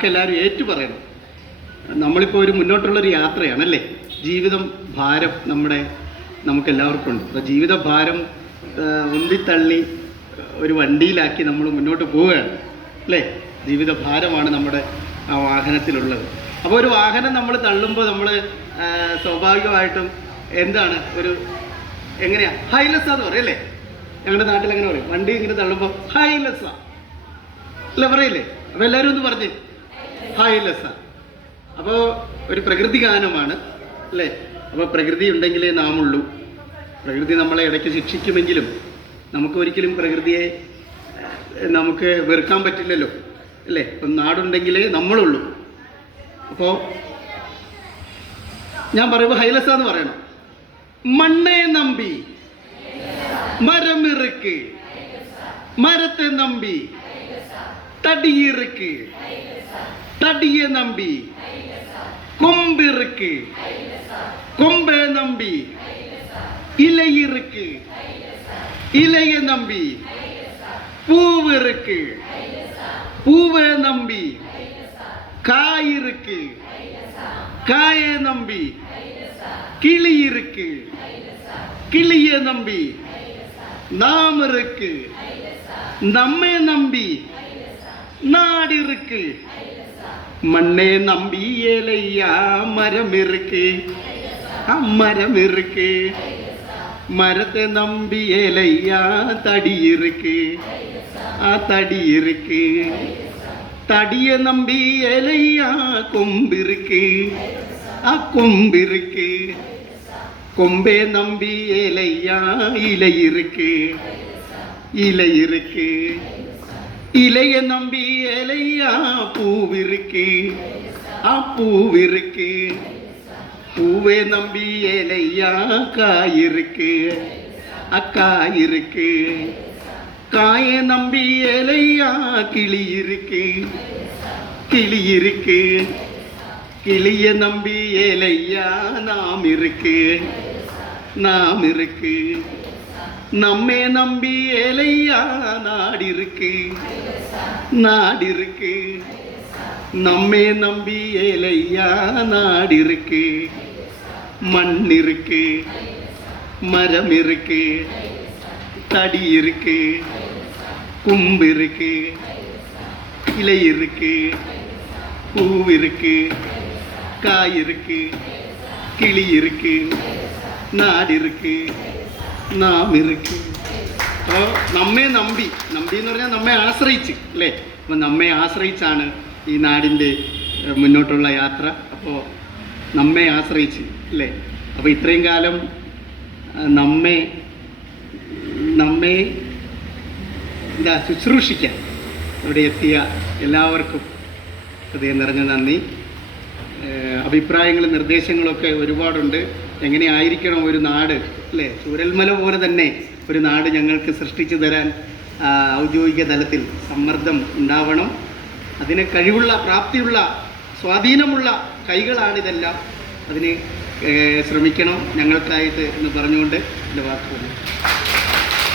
വാക്കെല്ലാവരും ഏറ്റു പറയണം. നമ്മളിപ്പോൾ ഒരു മുന്നോട്ടുള്ളൊരു യാത്രയാണല്ലേ. ജീവിതം ഭാരം നമുക്കെല്ലാവർക്കും ഉണ്ട്. അപ്പോൾ ജീവിത ഭാരം ഉന്തിത്തള്ളി ഒരു വണ്ടിയിലാക്കി നമ്മൾ മുന്നോട്ട് പോവുകയാണ് അല്ലേ. ജീവിത ഭാരമാണ് നമ്മുടെ ആ വാഹനത്തിലുള്ളത്. അപ്പോൾ ഒരു വാഹനം നമ്മൾ തള്ളുമ്പോൾ നമ്മൾ സ്വാഭാവികമായിട്ടും എന്താണ് എങ്ങനെയാ ഹൈലസ എന്ന് പറയും അല്ലേ. ഞങ്ങളുടെ നാട്ടിൽ എങ്ങനെ പറയും, വണ്ടി ഇങ്ങനെ തള്ളുമ്പോൾ ഹൈലസ അല്ല പറയില്ലേ. അപ്പോൾ എല്ലാവരും ഒന്ന് പറഞ്ഞേ ഹൈലസ. അപ്പോൾ ഒരു പ്രകൃതി ഗാനമാണ് അല്ലേ. അപ്പോൾ പ്രകൃതി ഉണ്ടെങ്കിലേ നാമുള്ളൂ. പ്രകൃതി നമ്മളെ ഇടയ്ക്ക് ശിക്ഷിക്കുമെങ്കിലും നമുക്ക് ഒരിക്കലും പ്രകൃതിയെ നമുക്ക് വെറുക്കാൻ പറ്റില്ലല്ലോ അല്ലേ. അപ്പം നാടുണ്ടെങ്കിലേ നമ്മളുള്ളൂ. അപ്പോൾ ഞാൻ പറയുമ്പോൾ ഹൈലസ എന്ന് പറയണം. മണ്ണെ നമ്പി മരമിറുക്ക്, മരത്തെ നമ്പി തടിയിറുക്ക്, തടിയെ നമ്പി കൊമ്പിറുക്ക്, കൊമ്പെ നമ്പി ഇലയിറുക്ക്, ഇലയെ നമ്പി പൂവിറുക്ക്, പൂവെ നമ്പി കായിറുക്ക്, കായെ നമ്പി കിളിയിറുക്ക്, കിളിയെ നമ്പി നാമിറുക്ക്, നമ്മെ നമ്പി നാടിറുക്ക്, മണ്ണെ നമ്പി ഏലയ്യ മരമിറുക്ക്, മരമിറുക്ക്, മരത്തെ നമ്പി ഏലയ്യ തടിയിറുക്ക്, തടിയിറുക്ക്, തടിയെ നമ്പി ഏലയ്യ കൊമ്പിറുക്ക്, കൊമ്പിറുக்கு, கொம்பே நம்பி ஏலையா இலையிருக்கு, இலையிருக்கு, இலைய நம்பி ஏலையா பூவிருக்கு, பூவிருக்கு, பூவே நம்பி ஏலையா காயிருக்கு, காயிருக்கு, காயை நம்பி ஏலையா கிளியிருக்கு, கிளியிருக்கு, கிளிய நம்பி ஏலையா நாம் இருக்கு, நாம் இருக்கு, நம்மை நம்பி ஏலையா நாடிருக்கு, நாடிருக்கு, நம்மை நம்பி ஏலையா நாடிருக்கு, மண் இருக்கு, மரம் இருக்கு, தடி இருக்கு, கும்பு இருக்கு, இலை இருக்கு, பூவிருக்கு, കായിருக்கு, കിളിയിருக்கு, നാടിருக்கு, നാം ഇருக்கு. അപ്പോൾ നമ്മെ നമ്പി എന്ന് പറഞ്ഞാൽ നമ്മെ ആശ്രയിച്ച് അല്ലേ. അപ്പോൾ നമ്മെ ആശ്രയിച്ചാണ് ഈ നാടിൻ്റെ മുന്നോട്ടുള്ള യാത്ര. അപ്പോൾ നമ്മെ ആശ്രയിച്ച് അല്ലേ. അപ്പോൾ ഇത്രയും കാലം നമ്മെ ശുശ്രൂഷിക്കാൻ ഇവിടെ എത്തിയ എല്ലാവർക്കും ഹൃദയം നിറഞ്ഞ നന്ദി. അഭിപ്രായങ്ങളും നിർദ്ദേശങ്ങളൊക്കെ ഒരുപാടുണ്ട്. എങ്ങനെയായിരിക്കണം ഒരു നാട് അല്ലേ. ചൂരൽമല പോലെ തന്നെ ഒരു നാട് ഞങ്ങൾക്ക് സൃഷ്ടിച്ചു തരാൻ ഔദ്യോഗിക തലത്തിൽ സമ്മർദ്ദം ഉണ്ടാവണം. അതിന് കഴിവുള്ള, പ്രാപ്തിയുള്ള, സ്വാധീനമുള്ള കൈകളാണിതെല്ലാം. അതിന് ശ്രമിക്കണം ഞങ്ങൾക്കായിട്ട് എന്ന് പറഞ്ഞുകൊണ്ട് എൻ്റെ വാക്കുകൾ